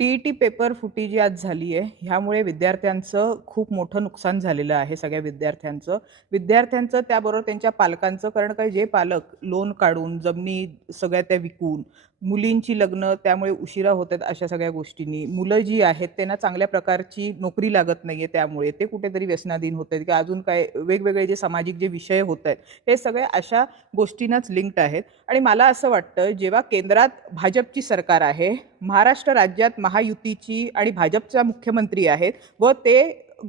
T-E-T paper फुटी जी आज झाली आहे, ह्यामुळे विद्यार्थ्यांचं खूप मोठं नुकसान झालेलं आहे सगळ्या विद्यार्थ्यांचं. विद्यार्थ्यांचं त्याबरोबर त्यांच्या पालकांचं. कारण काय जे पालक लोन काढून, जमिनी सगळ्या त्या विकून, मुलींची लग्न त्यामुळे उशिरा होत आहेत अशा सगळ्या गोष्टींनी. मुलं जी आहेत त्यांना चांगल्या प्रकारची नोकरी लागत नाहीये त्यामुळे ते कुठेतरी व्यसनाधीन होत आहेत किंवा अजून काय वेगवेगळे जे सामाजिक जे विषय होत आहेत, हे सगळे अशा गोष्टींनाच लिंक्ड आहेत. आणि मला असं वाटतं जेव्हा केंद्रात भाजपची सरकार आहे, महाराष्ट्र राज्यात महायुतीची आणि भाजपचा मुख्यमंत्री आहेत व ते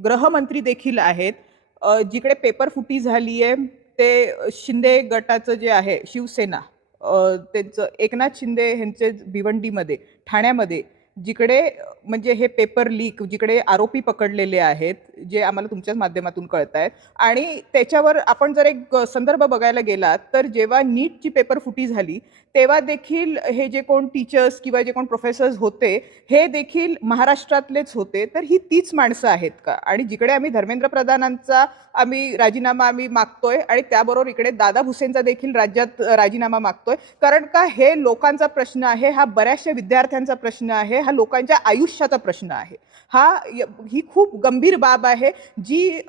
गृहमंत्री देखील आहेत, जिकडे पेपरफुटी झाली आहे ते शिंदे गटाचं जे आहे शिवसेना, त्यांचं एकनाथ शिंदे यांचे भिवंडीमध्ये ठाण्यामध्ये जिकडे म्हणजे हे पेपर लीक जिकडे आरोपी पकडलेले आहेत, जे आम्हाला तुमच्याच माध्यमातून कळत आहेत. आणि त्याच्यावर आपण जर एक संदर्भ बघायला गेलात तर जेव्हा नीटची पेपरफुटी झाली तेव्हा देखील हे जे कोण टीचर्स किंवा जे कोण प्रोफेसर्स होते हे देखील महाराष्ट्रातलेच होते. तर ही तीच माणसं आहेत का? आणि जिकडे आम्ही धर्मेंद्र प्रधानांचा राजीनामा मागतोय आणि त्याबरोबर इकडे दादा भुसेंचा देखील राज्यात राजीनामा मागतोय. कारण का हे लोकांचा प्रश्न आहे, हा बऱ्याचशा विद्यार्थ्यांचा प्रश्न आहे, हा लोकांच्या आयुष्याचा प्रश्न आहे. ही खूप गंभीर बाब आहे जी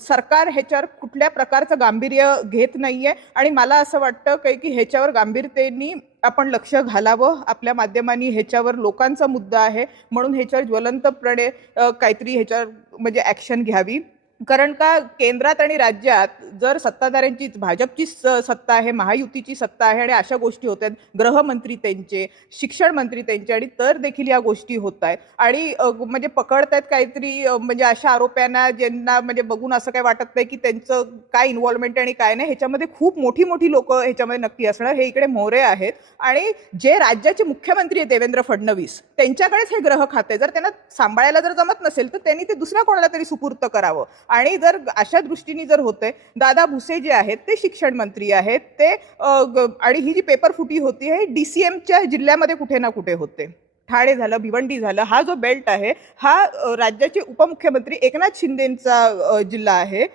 सरकार ह्याच्यावर कुठल्या प्रकारचं गांभीर्य घेत नाहीये. आणि मला असं वाटतं की ह्याच्यावर गांभीर्यतेने आपण लक्ष घालावं. आपल्या माध्यमांनी ह्याच्यावर लोकांचा मुद्दा आहे म्हणून ह्याच्यावर ज्वलंतपणे काहीतरी ह्याच्यावर म्हणजे ॲक्शन घ्यावी. कारण का केंद्रात आणि राज्यात जर सत्ताधाऱ्यांची भाजपची सत्ता आहे, महायुतीची सत्ता आहे आणि अशा गोष्टी होत आहेत, गृहमंत्री त्यांचे, शिक्षण मंत्री त्यांचे, आणि तर देखील या गोष्टी होत आहेत. आणि म्हणजे पकडत आहेत काहीतरी म्हणजे अशा आरोप्यांना ज्यांना म्हणजे बघून असं काही वाटत नाही की त्यांचं काय इन्व्हॉल्वमेंट आणि काय नाही. ह्याच्यामध्ये खूप मोठी मोठी लोक ह्याच्यामध्ये नक्की असणार. हे इकडे मोरे आहेत आणि जे राज्याचे मुख्यमंत्री आहेत देवेंद्र फडणवीस, त्यांच्याकडेच हे ग्रह खाते. जर त्यांना सांभाळायला जर जमत नसेल तर त्यांनी ते दुसऱ्या कोणाला तरी सुपूर्त करावं. आणि जर अशा दृष्टीने जर होतंय, दादा भुसे जे आहेत ते शिक्षण मंत्री आहेत ते, आणि ही जी पेपरफुटी होती हे DCMच्या जिल्ह्यामध्ये कुठे ना कुठे होते. ठाणे झालं, भिवंडी झालं, हा जो बेल्ट आहे हा राज्याचे उपमुख्यमंत्री एकनाथ शिंदेचा जिल्हा आहे.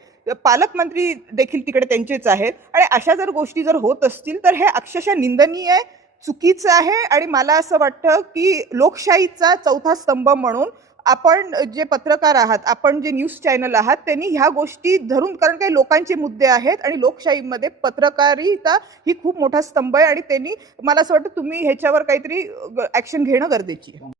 पालकमंत्री देखील तिकडे त्यांचेच आहेत. आणि अशा जर गोष्टी जर होत असतील तर हे अक्षरशः निंदनीय आहे, चुकीचं आहे. आणि मला असं वाटतं की लोकशाहीचा चौथा स्तंभ म्हणून आपण जे पत्रकार आहात, आपण जे न्यूज चॅनल आहात, त्यांनी ह्या गोष्टी धरून, कारण काही लोकांचे मुद्दे आहेत आणि लोकशाहीमध्ये पत्रकारिता ही खूप मोठा स्तंभ आहे आणि त्यांनी मला असं वाटतं तुम्ही ह्याच्यावर काहीतरी ॲक्शन घेणं गरजेची आहे.